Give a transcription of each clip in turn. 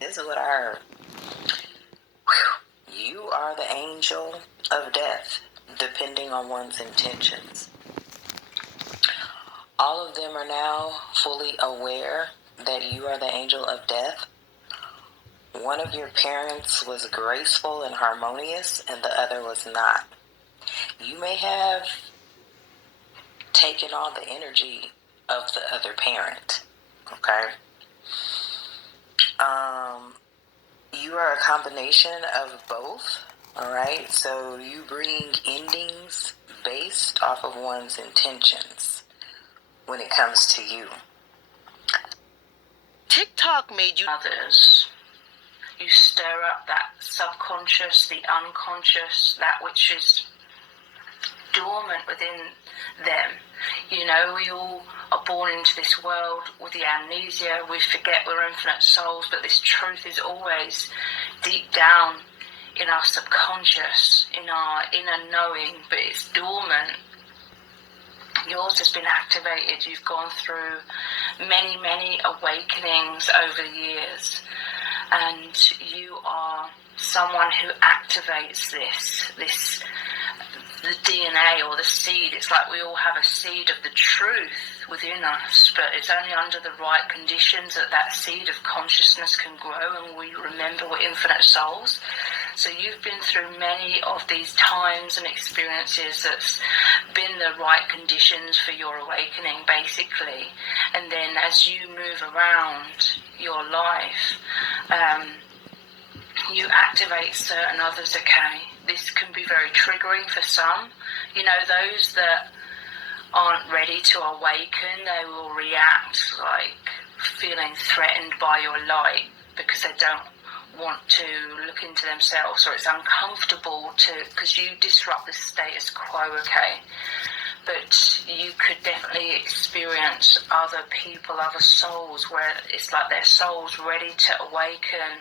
This is what I heard. Whew. You are the angel of death, depending on one's intentions. All of them are now fully aware that you are the angel of death. One of your parents was graceful and harmonious, and the other was not. You may have taken on the energy of the other parent, okay? You are a combination of both, all right? So you bring endings based off of one's intentions when it comes to you. TikTok made you others. You stir up that subconscious, the unconscious, that which is dormant within them. You know, we all are born into this world with the amnesia. We forget we're infinite souls, but this truth is always deep down in our subconscious, in our inner knowing, but it's dormant. Yours has been activated. You've gone through many, many awakenings over the years, and you are someone who activates the DNA or the seed. It's like we all have a seed of the truth within us, but it's only under the right conditions that seed of consciousness can grow, and we remember we're infinite souls. So you've been through many of these times and experiences that's been the right conditions for your awakening, basically. And then as you move around your life, you activate certain others, okay? This can be very triggering for some. You know, those that aren't ready to awaken, they will react like feeling threatened by your light because they don't want to look into themselves, or it's uncomfortable to, because you disrupt the status quo, okay? But you could definitely experience other people, other souls, where it's like their soul's ready to awaken.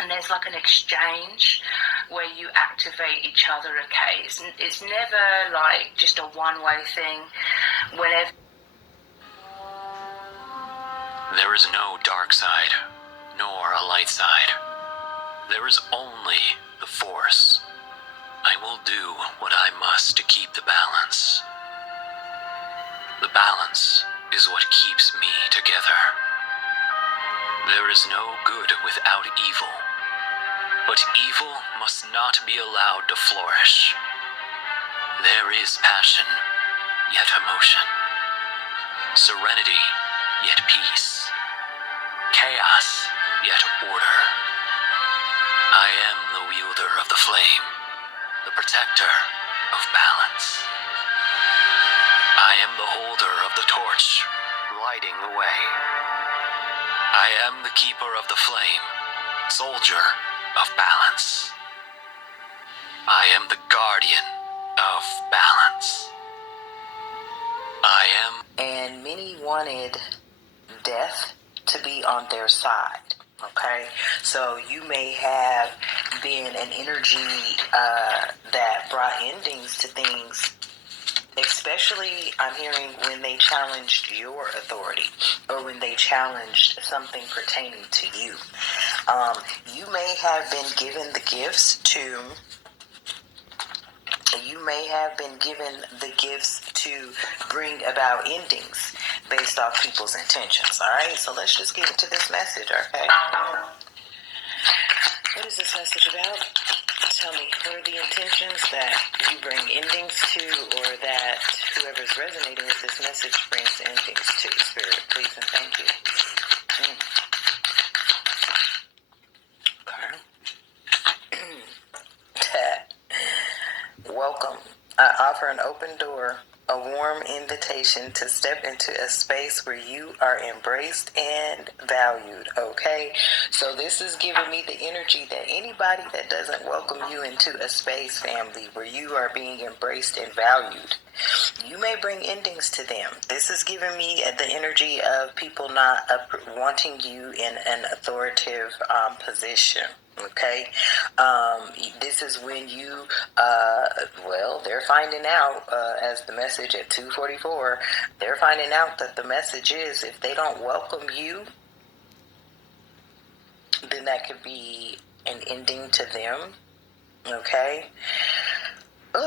And there's like an exchange where you activate each other, okay? It's never like just a one-way thing. Whenever there is no dark side, nor a light side. There is only the force. I will do what I must to keep the balance. The balance is what keeps me together. There is no good without evil, but evil must not be allowed to flourish. There is passion, yet emotion. Serenity, yet peace. Chaos, yet order. I am the wielder of the flame, the protector of balance. I am the holder of the torch, lighting the way. I am the keeper of the flame, soldier of balance. I am the guardian of balance. I am... And many wanted death to be on their side, okay? So you may have been an energy that brought endings to things, especially I'm hearing when they challenged your authority or when they challenged something pertaining to you. You may have been given the gifts to bring about endings based off people's intentions, all right? So let's just get into this message, okay? What is this message about? Tell me, what are the intentions that you bring endings to, or that whoever's resonating with this message brings endings to? Spirit, please and thank you. Okay. Welcome. I offer an open door, a warm invitation to step into a space where you are embraced and valued, okay? So this is giving me the energy that anybody that doesn't welcome you into a space, family, where you are being embraced and valued, you may bring endings to them. This is giving me the energy of people not wanting you in an authoritative position. Okay, this is when you, they're finding out, as the message at 2:44, they're finding out that the message is if they don't welcome you, then that could be an ending to them. Okay? Ugh.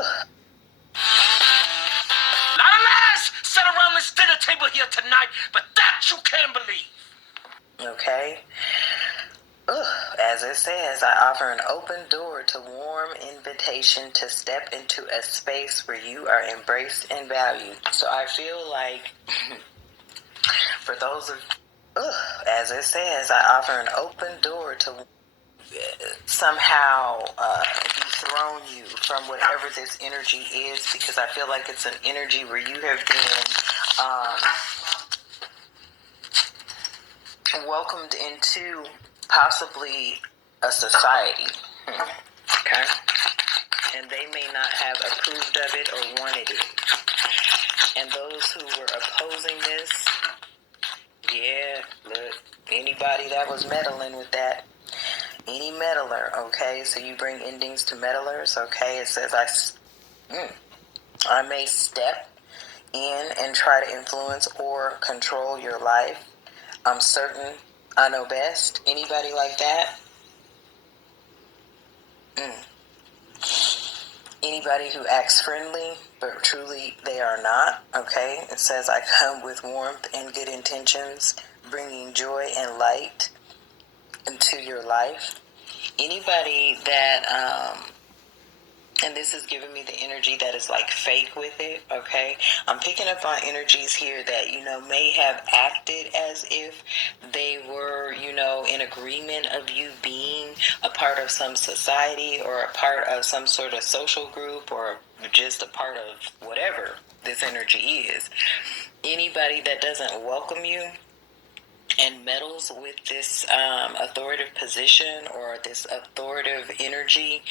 Lot of lies sat around this dinner table here tonight, but that you can't believe. Okay? Ugh. As it says, I offer an open door to warm invitation to step into a space where you are embraced and valued. So I feel like for those of, as it says, I offer an open door to somehow dethrone you from whatever this energy is, because I feel like it's an energy where you have been welcomed into possibly a society. Okay? And they may not have approved of it or wanted it. And those who were opposing this, yeah, look, anybody that was meddling with that, any meddler, okay? So you bring endings to meddlers, okay? It says I may step in and try to influence or control your life. I'm certain I know best. Anybody like that? Anybody who acts friendly, but truly they are not, okay? It says I come with warmth and good intentions, bringing joy and light into your life. Anybody that, and this is giving me the energy that is like fake with it, okay? I'm picking up on energies here that, may have acted as if they were, in agreement of you being a part of some society or a part of some sort of social group or just a part of whatever this energy is. Anybody that doesn't welcome you and meddles with this authoritative position or this authoritative energy,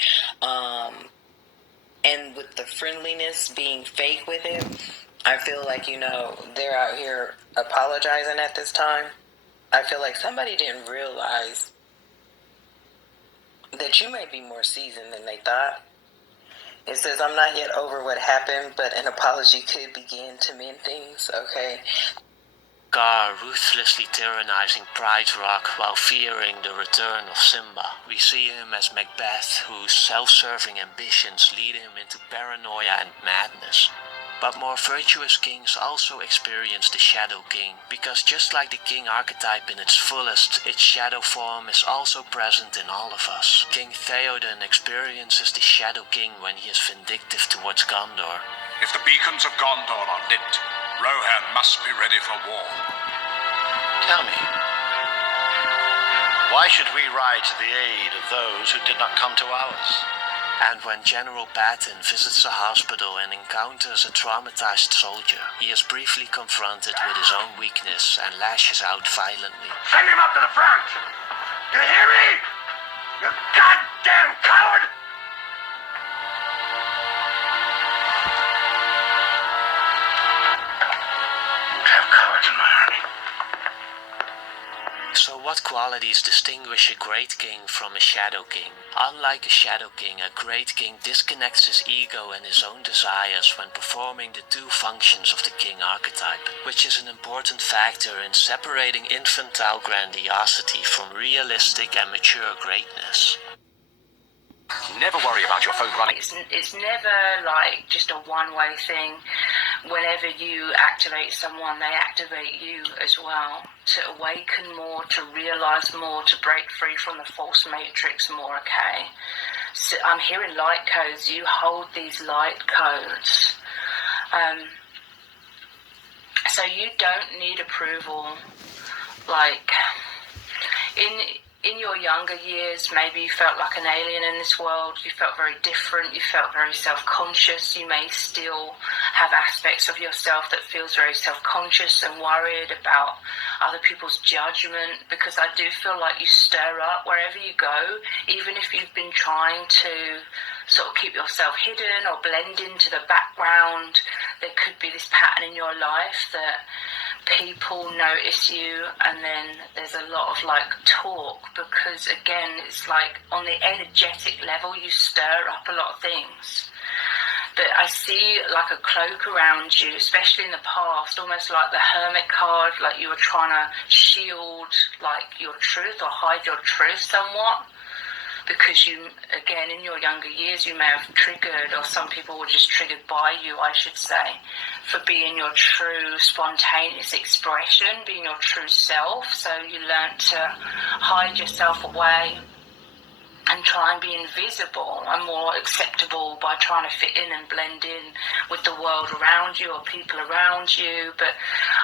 and with the friendliness being fake with it, I feel like, they're out here apologizing at this time. I feel like somebody didn't realize that you may be more seasoned than they thought. It says, I'm not yet over what happened, but an apology could begin to mend things, okay? Scar ruthlessly tyrannizing Pride Rock while fearing the return of Simba. We see him as Macbeth, whose self-serving ambitions lead him into paranoia and madness. But more virtuous kings also experience the Shadow King, because just like the king archetype in its fullest, its shadow form is also present in all of us. King Theoden experiences the Shadow King when he is vindictive towards Gondor. If the beacons of Gondor are lit, Rohan must be ready for war. Tell me, why should we ride to the aid of those who did not come to ours? And when General Patton visits a hospital and encounters a traumatized soldier, he is briefly confronted with his own weakness and lashes out violently. Send him up to the front! You hear me? You goddamn coward! You'd have cowards in my army. So what qualities distinguish a great king from a shadow king? Unlike a shadow king, a great king disconnects his ego and his own desires when performing the two functions of the king archetype, which is an important factor in separating infantile grandiosity from realistic and mature greatness. Never worry about your phone running. It's never like just a one-way thing. Whenever you activate someone, they activate you as well, to awaken more, to realize more, to break free from the false matrix more, okay? So I'm hearing light codes. You hold these light codes. So you don't need approval. Like, in your younger years, maybe you felt like an alien in this world. You felt very different. You felt very self-conscious. You may still have aspects of yourself that feels very self-conscious and worried about other people's judgment, because I do feel like you stir up wherever you go, even if you've been trying to sort of keep yourself hidden or blend into the background. There could be this pattern in your life that people notice you, and then there's a lot of like talk, because again, it's like on the energetic level you stir up a lot of things. But I see like a cloak around you, especially in the past, almost like the Hermit card, like you were trying to shield like your truth or hide your truth somewhat. Because you, again, in your younger years, you may have triggered, or some people were just triggered by you, I should say, for being your true spontaneous expression, being your true self. So you learnt to hide yourself away and try and be invisible and more acceptable by trying to fit in and blend in with the world around you or people around you. But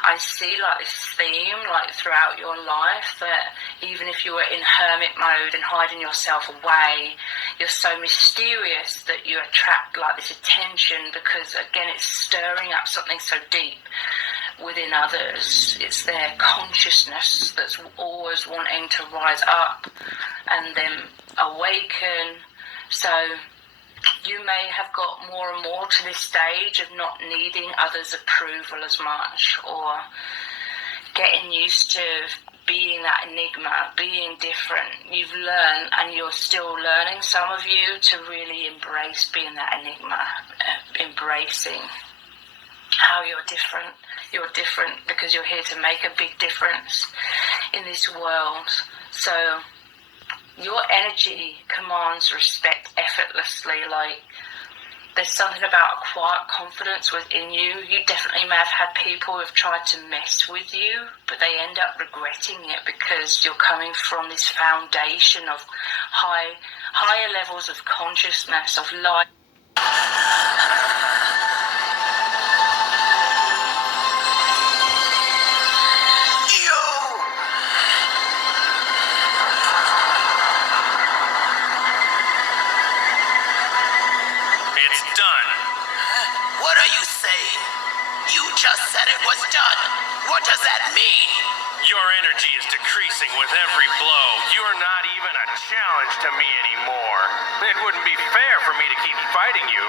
I see like this theme like throughout your life that even if you were in hermit mode and hiding yourself away, you're so mysterious that you attract like this attention, because again it's stirring up something so deep within others. It's their consciousness that's always wanting to rise up and then awaken. So you may have got more and more to this stage of not needing others' approval as much, or getting used to being that enigma, being different. You've learned, and you're still learning, some of you, to really embrace being that enigma, embracing how you're different. You're different because you're here to make a big difference in this world. So your energy commands respect effortlessly. Like, there's something about a quiet confidence within you. You definitely may have had people who have tried to mess with you, but they end up regretting it, because you're coming from this foundation of higher levels of consciousness, of light. What are you saying? You just said it was done. What does that mean? Your energy is decreasing with every blow. You're not even a challenge to me anymore. It wouldn't be fair for me to keep fighting you.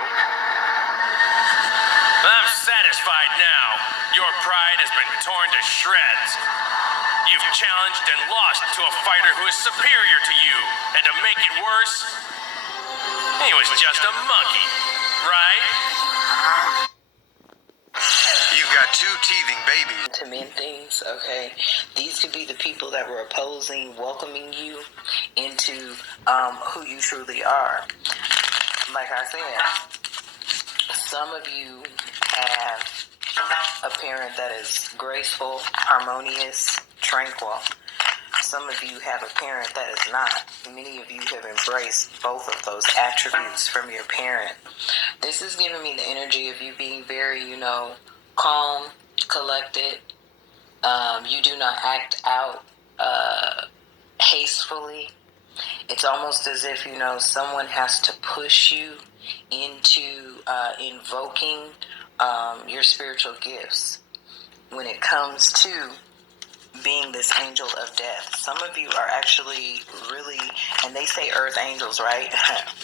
I'm satisfied now. Your pride has been torn to shreds. You've challenged and lost to a fighter who is superior to you. And to make it worse, he was just a monkey, right? You've got two teething babies. To mend things, okay? These could be the people that were opposing, welcoming you into who you truly are. Like I said, some of you have a parent that is graceful, harmonious, tranquil. Some of you have a parent that is not. Many of you have embraced both of those attributes from your parent. This is giving me the energy of you being very, calm, collected. You do not act out hastily. It's almost as if, someone has to push you into invoking your spiritual gifts when it comes to being this angel of death. Some of you are actually really, and they say earth angels, right?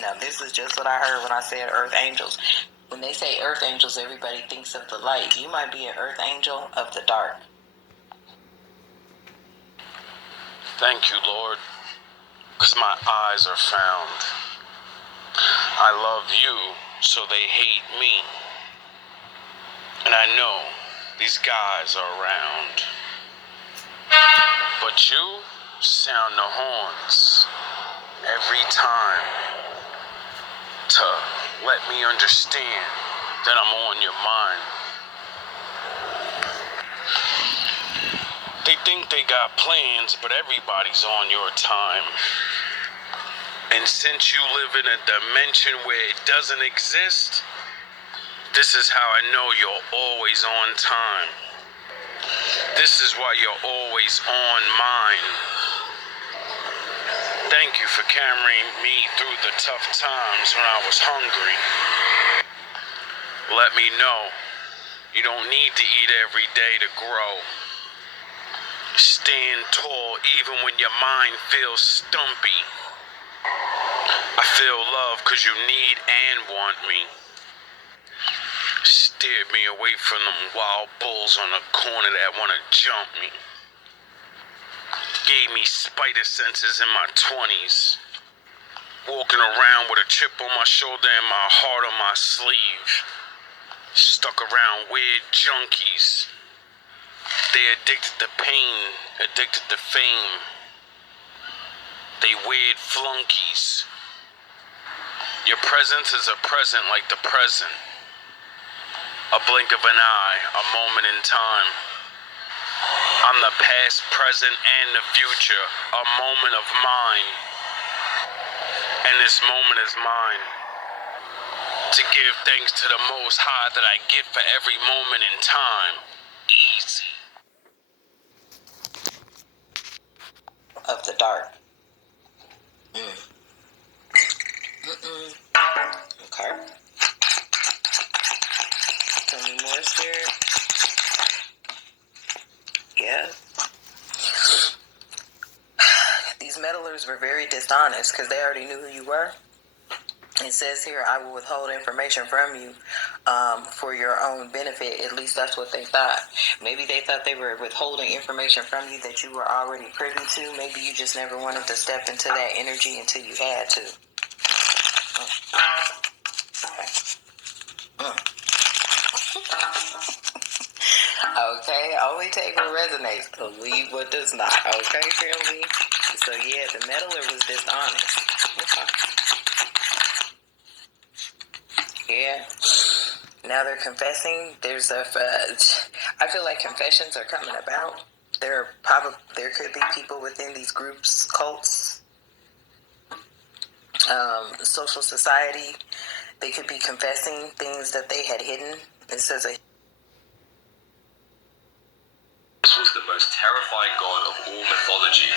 Now, this is just what I heard when I said earth angels. When they say earth angels, everybody thinks of the light. You might be an earth angel of the dark. Thank you, Lord, because my eyes are found. I love you, so they hate me. And I know these guys are around. But you sound the horns every time to let me understand that I'm on your mind. They think they got plans, but everybody's on your time. And since you live in a dimension where it doesn't exist, this is how I know you're always on time. This is why you're always on mine. Thank you for carrying me through the tough times when I was hungry. Let me know you don't need to eat every day to grow. Stand tall even when your mind feels stumpy. I feel love because you need and want me. Steered me away from them wild bulls on the corner that want to jump me. Gave me spider senses in my 20s. Walking around with a chip on my shoulder and my heart on my sleeve. Stuck around weird junkies. They addicted to pain, addicted to fame. They weird flunkies. Your presence is a present like the present. A blink of an eye, a moment in time. I'm the past, present, and the future. A moment of mine. And this moment is mine. To give thanks to the Most High that I get for every moment in time. Easy. Of the dark. Okay. Tell me more, Spirit. Yeah. These meddlers were very dishonest because they already knew who you were. It says here, I will withhold information from you for your own benefit. At least that's what they thought. Maybe they thought they were withholding information from you that you were already privy to. Maybe you just never wanted to step into that energy until you had to. Okay, only take what resonates. Believe what does not. Okay, feel me? So yeah, the meddler was dishonest. Okay. Yeah. Now they're confessing. There's I feel like confessions are coming about. There could be people within these groups, cults, social society. They could be confessing things that they had hidden. It says This was the most terrifying god of all mythology.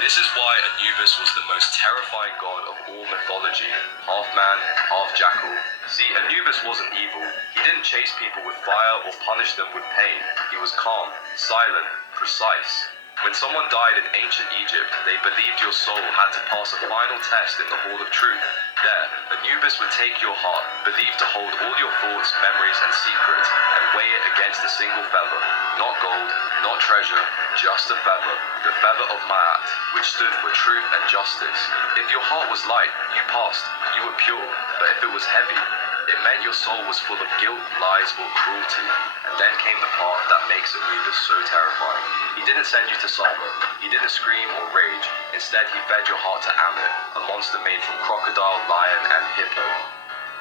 This is why Anubis was the most terrifying god of all mythology. Half man, half jackal. See, Anubis wasn't evil. He didn't chase people with fire or punish them with pain. He was calm, silent, precise. When someone died in ancient Egypt, they believed your soul had to pass a final test in the Hall of Truth. There, Anubis would take your heart, believed to hold all your thoughts, memories, and secrets, and weigh it against a single feather. Not gold, not treasure, just a feather. The feather of Ma'at, which stood for truth and justice. If your heart was light, you passed, you were pure. But if it was heavy, it meant your soul was full of guilt, lies, or cruelty. And then came the part that makes Anubis so terrifying. He didn't send you to suffer. He didn't scream or rage. Instead, he fed your heart to Amit, a monster made from crocodile, lion, and hippo.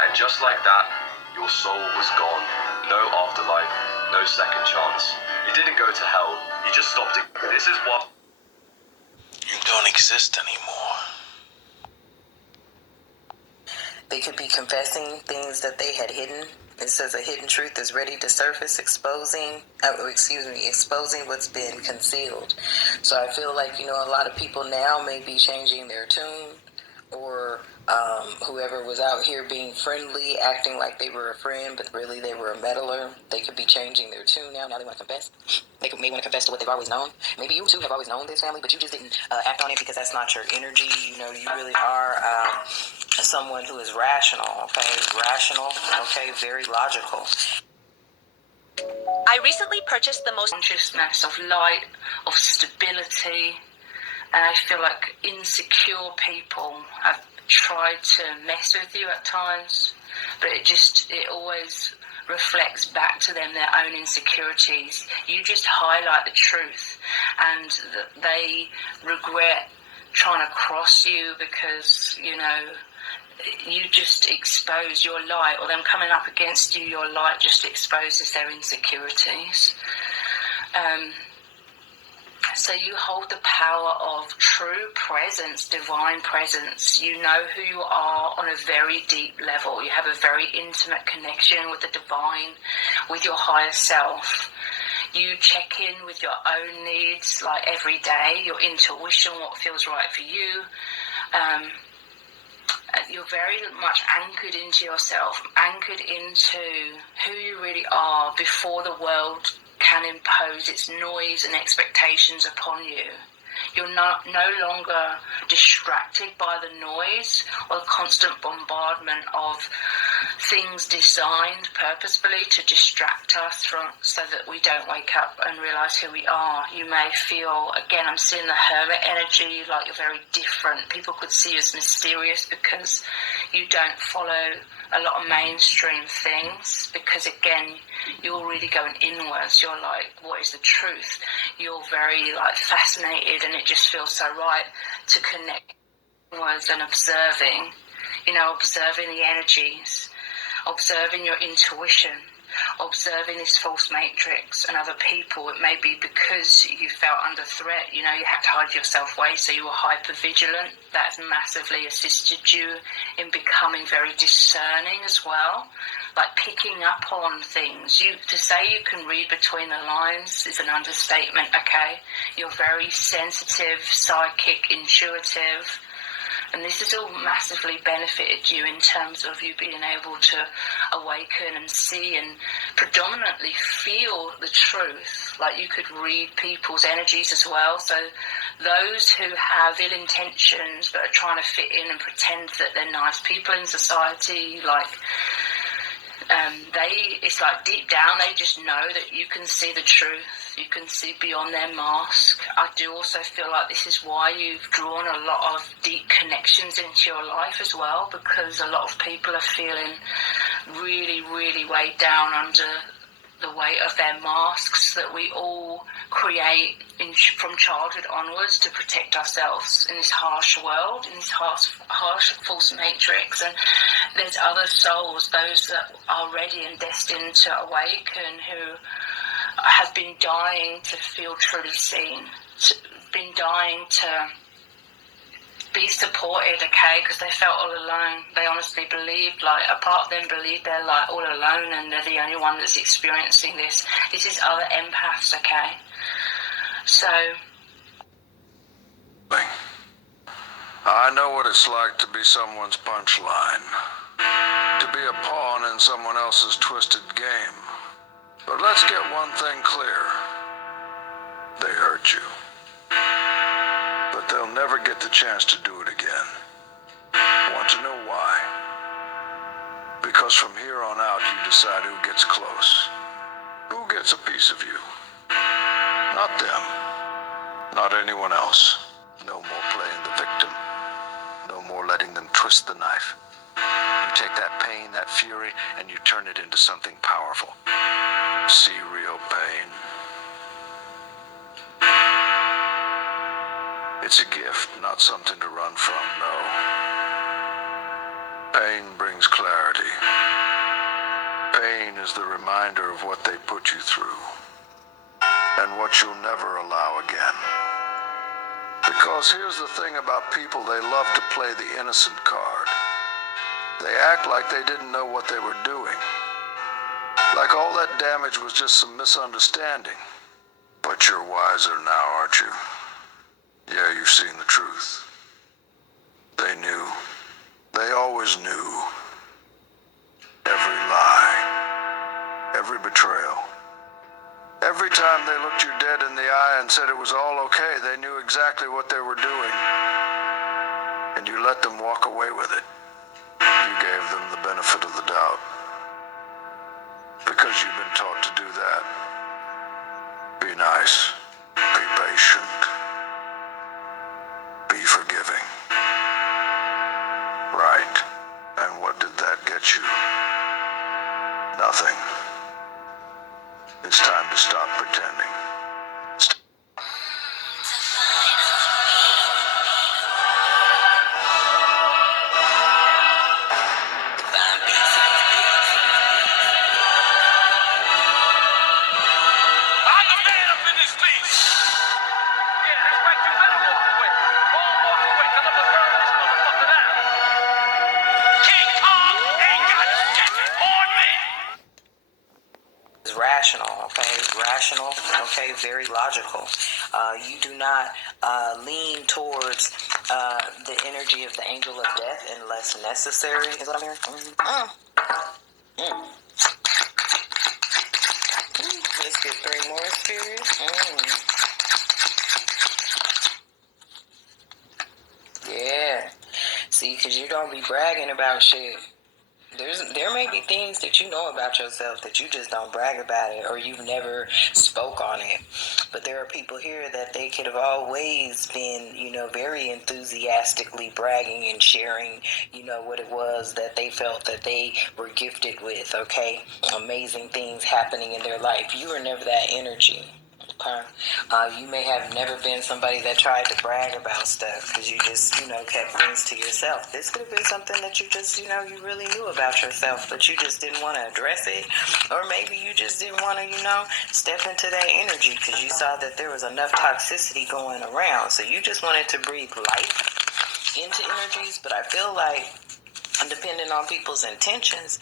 And just like that, your soul was gone. No afterlife, no second chance. You didn't go to hell. You just stopped it. This is what... You don't exist anymore. they could be confessing things that they had hidden. It says a hidden truth is ready to surface, exposing what's been concealed. So I feel like, a lot of people now may be changing their tune, or whoever was out here being friendly, acting like they were a friend, but really they were a meddler. They could be changing their tune now. Now they want to confess. They may want to confess to what they've always known. Maybe you too have always known this family, but you just didn't act on it because that's not your energy. You really are someone who is rational, very logical. I recently purchased the most consciousness of light, of stability, and I feel like insecure people have tried to mess with you at times, but it always reflects back to them their own insecurities. You just highlight the truth, and they regret trying to cross you because, you just expose your light, or them coming up against you, your light just exposes their insecurities. So you hold the power of true presence, divine presence. You know who you are on a very deep level. You have a very intimate connection with the divine, with your higher self. You check in with your own needs, like every day, your intuition, what feels right for you. You're very much anchored into yourself, anchored into who you really are before the world can impose its noise and expectations upon you. You're no longer distracted by the noise or the constant bombardment of things designed purposefully to distract us from, so that we don't wake up and realize who we are. You may feel, again, I'm seeing the hermit energy, like you're very different. People could see you as mysterious because you don't follow a lot of mainstream things, because again, you're really going inwards. You're like, what is the truth? You're very like fascinated, and it just feels so right to connect inwards and observing, observing the energies, observing your intuition, observing this false matrix and other people. It may be because you felt under threat, you had to hide yourself away, so you were hyper vigilant. That's massively assisted you in becoming very discerning as well, like picking up on things. To say you can read between the lines is an understatement, okay? You're very sensitive, psychic, intuitive. And this has all massively benefited you in terms of you being able to awaken and see and predominantly feel the truth. Like you could read people's energies as well. So those who have ill intentions but are trying to fit in and pretend that they're nice people in society, it's like deep down they just know that you can see the truth, you can see beyond their mask. I do also feel like this is why you've drawn a lot of deep connections into your life as well, because a lot of people are feeling really, really weighed down under the weight of their masks that we all create from childhood onwards to protect ourselves in this harsh world, in this harsh false matrix. And there's other souls, those that are ready and destined to awaken, who have been dying to feel truly seen, been dying to be supported, okay, because they felt all alone. They honestly believed, a part of them believed they're all alone and they're the only one that's experiencing this. This is other empaths, okay? So I know what it's like to be someone's punchline, to be a pawn in someone else's twisted game. But let's get one thing clear. They hurt you. But they'll never get the chance to do it again. Want to know why? Because from here on out, you decide who gets close, who gets a piece of you. Not them, not anyone else. No more playing the victim. No more letting them twist the knife. You take that pain, that fury, and you turn it into something powerful. See real pain. It's a gift, not something to run from, no. Pain brings clarity. Pain is the reminder of what they put you through, and what you'll never allow again. Because here's the thing about people, they love to play the innocent card. They act like they didn't know what they were doing. Like all that damage was just some misunderstanding. But you're wiser now, aren't you? Yeah, you've seen the truth. They knew. They always knew. Every lie. Every betrayal. Every time they looked you dead in the eye and said it was all okay, they knew exactly what they were doing. And you let them walk away with it. You gave them the benefit of the doubt. Because you've been taught to do that. Be nice. Be patient. Be forgiving. Right. And what did that get you? Nothing. It's time to stop pretending. Rational, okay, very logical. You do not lean towards the energy of the angel of death unless necessary, is what I'm hearing. Let's get 3 more spirits. Yeah. See, because you don't be bragging about shit. There may be things that you know about yourself that you just don't brag about it, or you've never spoke on it. But there are people here that they could have always been, very enthusiastically bragging and sharing, what it was that they felt that they were gifted with, okay? Amazing things happening in their life. You were never that energy. Okay. You may have never been somebody that tried to brag about stuff because you just, kept things to yourself. This could have been something that you just, you really knew about yourself, but you just didn't want to address it. Or maybe you just didn't want to, step into that energy because you saw that there was enough toxicity going around. So you just wanted to breathe life into energies. But I feel like, depending on people's intentions,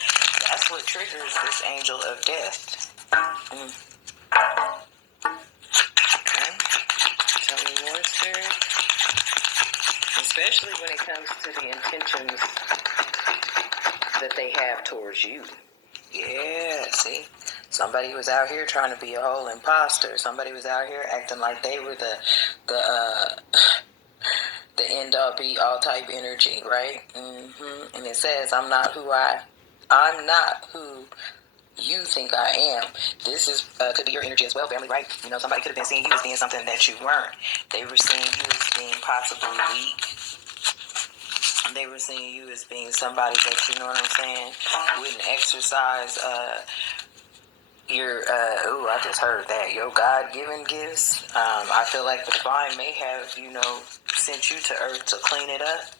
that's what triggers this angel of death. Tell me more, Spirit. Especially when it comes to the intentions that they have towards you. Yeah, see? Somebody was out here trying to be a whole imposter. Somebody was out here acting like they were the end all be all type energy, right? And it says, I'm not who you think I am. This is could be your energy as well, family, right? Somebody could have been seeing you as being something that you weren't. They were seeing you as being possibly weak. They were seeing you as being somebody that, wouldn't exercise your, I just heard that, your God-given gifts. I feel like the divine may have, sent you to earth to clean it up.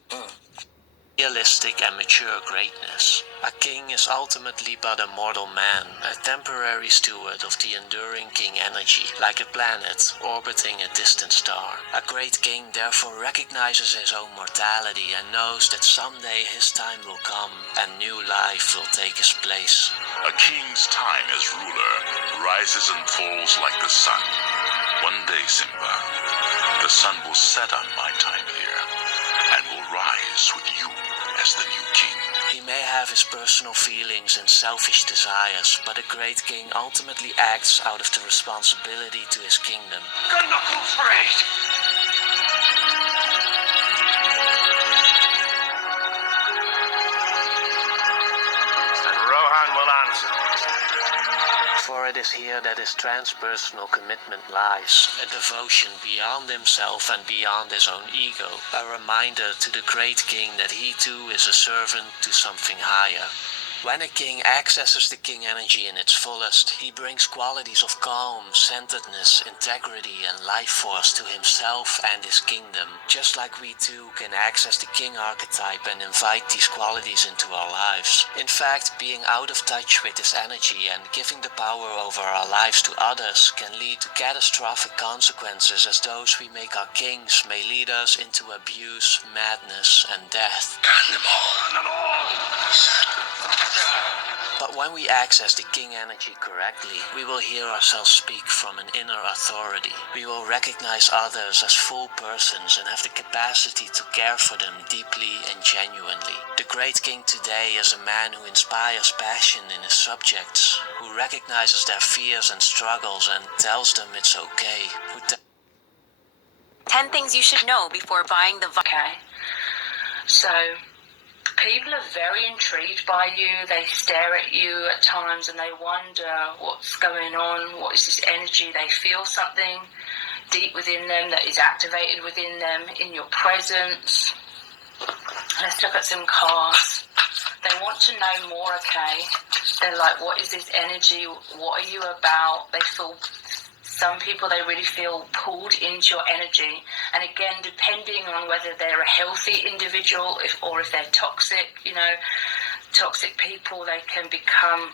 Realistic and mature greatness. A king is ultimately but a mortal man, a temporary steward of the enduring king energy, like a planet orbiting a distant star. A great king therefore recognizes his own mortality and knows that someday his time will come and new life will take his place. A king's time as ruler rises and falls like the sun. One day, Simba, the sun will set on my time here and will rise with you as the new king. He may have his personal feelings and selfish desires, but a great king ultimately acts out of the responsibility to his kingdom. Good knuckles parade! And Rohan will answer. For it is here that his transpersonal commitment lies, a devotion beyond himself and beyond his own ego, a reminder to the great king that he too is a servant to something higher. When a king accesses the king energy in its fullest, he brings qualities of calm, centeredness, integrity, and life force to himself and his kingdom, just like we too can access the king archetype and invite these qualities into our lives. In fact, being out of touch with this energy and giving the power over our lives to others can lead to catastrophic consequences, as those we make our kings may lead us into abuse, madness, and death. But when we access the king energy correctly, we will hear ourselves speak from an inner authority. We will recognize others as full persons and have the capacity to care for them deeply and genuinely. The great king today is a man who inspires passion in his subjects, who recognizes their fears and struggles and tells them it's okay. 10 things you should know before buying the Okay. So, people are very intrigued by you. They stare at you at times and they wonder what's going on, what is this energy. They feel something deep within them that is activated within them in your presence. Let's look at some cards. They want to know more, okay? They're like, what is this energy? What are you about? They feel, some people, they really feel pulled into your energy. And again, depending on whether they're a healthy individual or if they're toxic, toxic people, they can become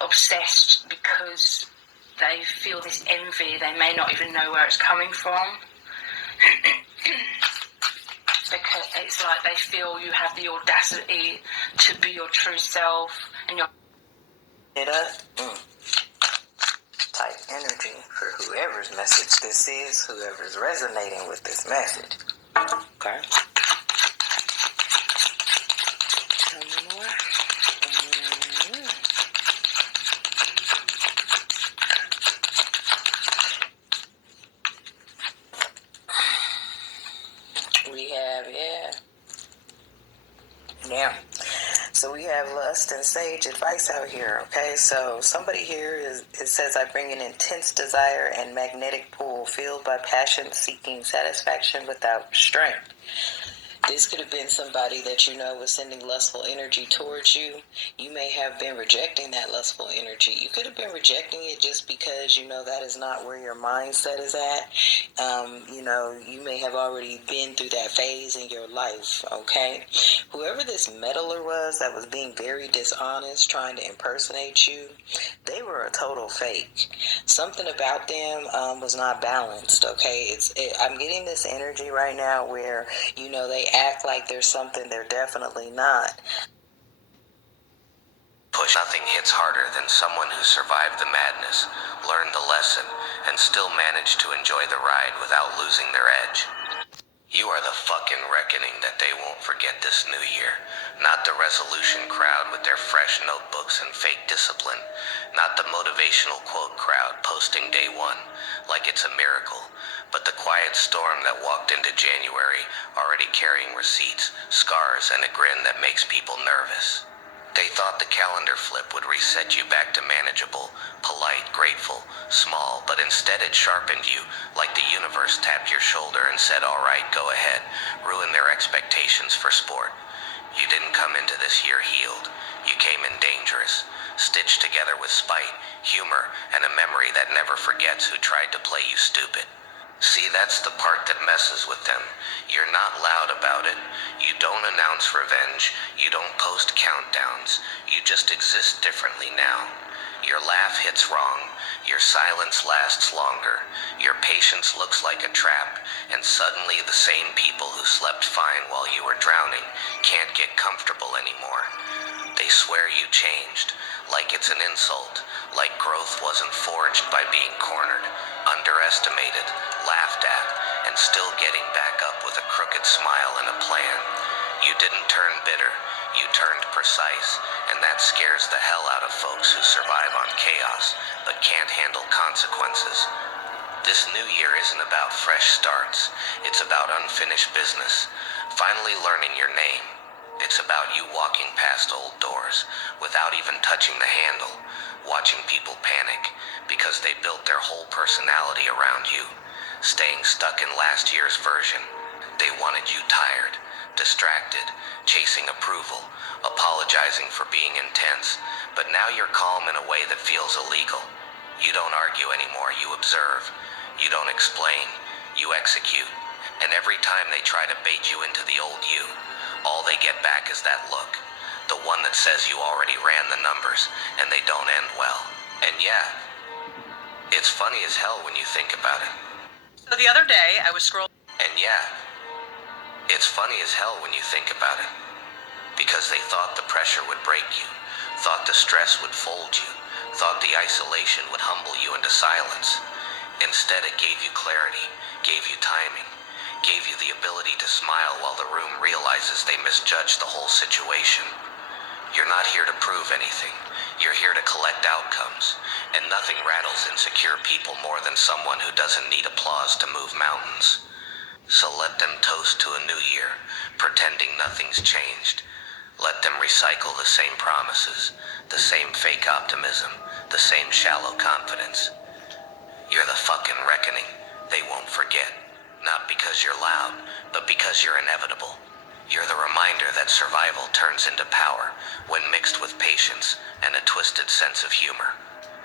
obsessed because they feel this envy. They may not even know where it's coming from. Because it's like they feel you have the audacity to be your true self and your type energy for whoever's message this is, whoever's resonating with this message. Okay. Tell me more. We have, yeah. Now, So we have lust and sage advice out here, okay? So somebody here it says, I bring an intense desire and magnetic pull fueled by passion seeking satisfaction without strength. This could have been somebody that you know was sending lustful energy towards you. You may have been rejecting that lustful energy. You could have been rejecting it just because you know that is not where your mindset is at. You may have already been through that phase in your life, okay? Whoever this meddler was that was being very dishonest, trying to impersonate you, they were a total fake. Something about them was not balanced, okay? I'm getting this energy right now where, they act like there's something they're definitely not. Nothing hits harder than someone who survived the madness, learned the lesson, and still managed to enjoy the ride without losing their edge. You are the fucking reckoning that they won't forget this new year. Not the resolution crowd with their fresh notebooks and fake discipline. Not the motivational quote crowd posting day one like it's a miracle. But the quiet storm that walked into January already carrying receipts, scars, and a grin that makes people nervous. They thought the calendar flip would reset you back to manageable, polite, grateful, small, but instead it sharpened you like the universe tapped your shoulder and said, all right, go ahead, ruin their expectations for sport. You didn't come into this year healed. You came in dangerous, stitched together with spite, humor, and a memory that never forgets who tried to play you stupid. See, that's the part that messes with them. You're not loud about it. You don't announce revenge. You don't post countdowns. You just exist differently now. Your laugh hits wrong. Your silence lasts longer. Your patience looks like a trap. And suddenly the same people who slept fine while you were drowning can't get comfortable anymore. They swear you changed, like it's an insult, like growth wasn't forged by being cornered, underestimated, laughed at, and still getting back up with a crooked smile and a plan. You didn't turn bitter, you turned precise, and that scares the hell out of folks who survive on chaos, but can't handle consequences. This new year isn't about fresh starts, it's about unfinished business, finally learning your name. It's about you walking past old doors without even touching the handle, watching people panic because they built their whole personality around you, staying stuck in last year's version. They wanted you tired, distracted, chasing approval, apologizing for being intense, but now you're calm in a way that feels illegal. You don't argue anymore, you observe. You don't explain, you execute. And every time they try to bait you into the old you, all they get back is that look. The one that says you already ran the numbers, and they don't end well. And yeah, it's funny as hell when you think about it. So the other day, I was scrolling. And yeah, it's funny as hell when you think about it. Because they thought the pressure would break you, thought the stress would fold you, thought the isolation would humble you into silence. Instead, it gave you clarity, gave you timing, gave you the ability to smile while the room realizes they misjudged the whole situation. You're not here to prove anything. You're here to collect outcomes. And nothing rattles insecure people more than someone who doesn't need applause to move mountains. So let them toast to a new year, pretending nothing's changed. Let them recycle the same promises, the same fake optimism, the same shallow confidence. You're the fucking reckoning they won't forget. Not because you're loud, but because you're inevitable. You're the reminder that survival turns into power when mixed with patience and a twisted sense of humor.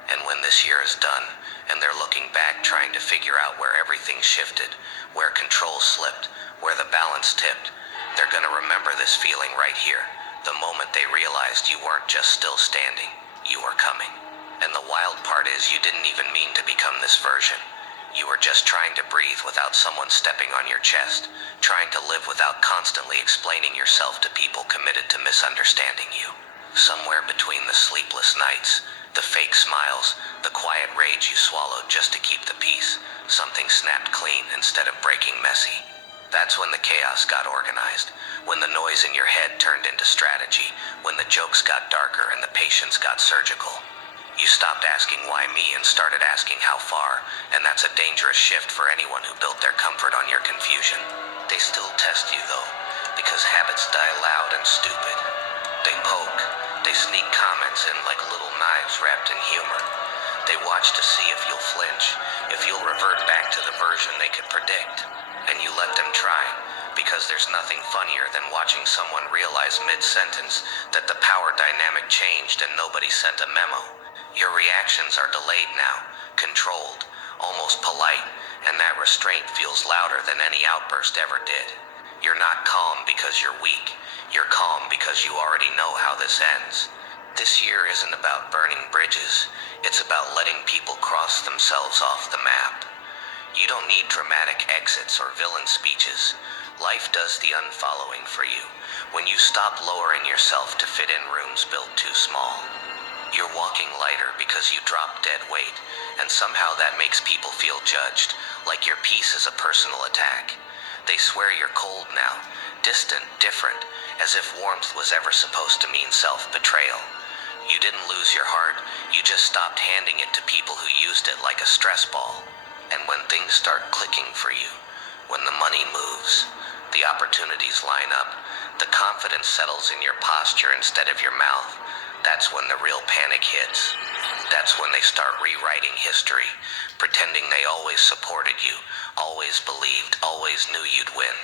And when this year is done, and they're looking back trying to figure out where everything shifted, where control slipped, where the balance tipped, they're gonna remember this feeling right here, the moment they realized you weren't just still standing, you were coming. And the wild part is you didn't even mean to become this version. You were just trying to breathe without someone stepping on your chest, trying to live without constantly explaining yourself to people committed to misunderstanding you. Somewhere between the sleepless nights, the fake smiles, the quiet rage you swallowed just to keep the peace, something snapped clean instead of breaking messy. That's when the chaos got organized, when the noise in your head turned into strategy, when the jokes got darker and the patience got surgical. You stopped asking why me and started asking how far, and that's a dangerous shift for anyone who built their comfort on your confusion. They still test you though, because habits die loud and stupid. They poke. They sneak comments in like little knives wrapped in humor. They watch to see if you'll flinch, if you'll revert back to the version they could predict. And you let them try, because there's nothing funnier than watching someone realize mid-sentence that the power dynamic changed and nobody sent a memo. Your reactions are delayed now, controlled, almost polite, and that restraint feels louder than any outburst ever did. You're not calm because you're weak. You're calm because you already know how this ends. This year isn't about burning bridges. It's about letting people cross themselves off the map. You don't need dramatic exits or villain speeches. Life does the unfollowing for you when you stop lowering yourself to fit in rooms built too small. You're walking lighter because you dropped dead weight, and somehow that makes people feel judged, like your peace is a personal attack. They swear you're cold now, distant, different, as if warmth was ever supposed to mean self-betrayal. You didn't lose your heart, you just stopped handing it to people who used it like a stress ball. And when things start clicking for you, when the money moves, the opportunities line up, the confidence settles in your posture instead of your mouth, that's when the real panic hits. That's when they start rewriting history, pretending they always supported you, always believed, always knew you'd win.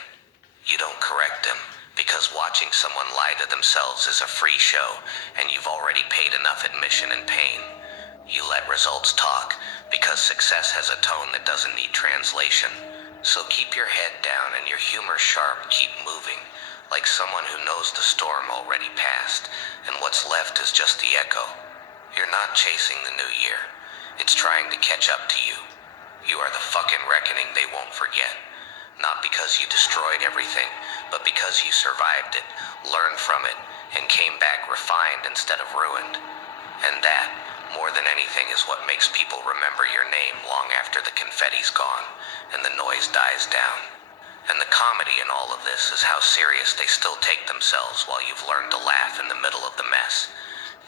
You don't correct them, because watching someone lie to themselves is a free show, and you've already paid enough admission and pain. You let results talk, because success has a tone that doesn't need translation. So keep your head down and your humor sharp, keep moving, like someone who knows the storm already passed, and what's left is just the echo. You're not chasing the new year. It's trying to catch up to you. You are the fucking reckoning they won't forget. Not because you destroyed everything, but because you survived it, learned from it, and came back refined instead of ruined. And that, more than anything, is what makes people remember your name long after the confetti's gone and the noise dies down. And the comedy in all of this is how serious they still take themselves while you've learned to laugh in the middle of the mess.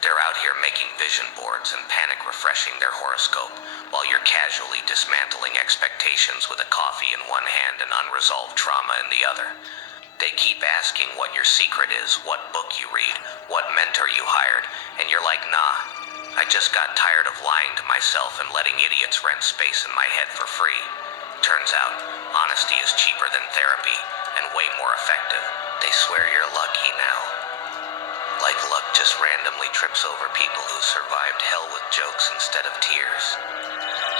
They're out here making vision boards and panic refreshing their horoscope, while you're casually dismantling expectations with a coffee in one hand and unresolved trauma in the other. They keep asking what your secret is, what book you read, what mentor you hired, and you're like, nah, I just got tired of lying to myself and letting idiots rent space in my head for free. Turns out, honesty is cheaper than therapy, and way more effective. They swear you're lucky now. Like luck just randomly trips over people who survived hell with jokes instead of tears.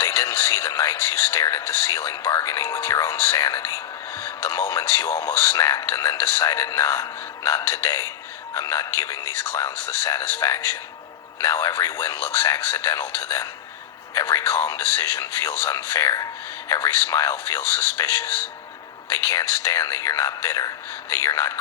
They didn't see the nights you stared at the ceiling bargaining with your own sanity. The moments you almost snapped and then decided, nah, not today. I'm not giving these clowns the satisfaction. Now every win looks accidental to them. Every calm decision feels unfair. Every smile feels suspicious. They can't stand that you're not bitter, that you're not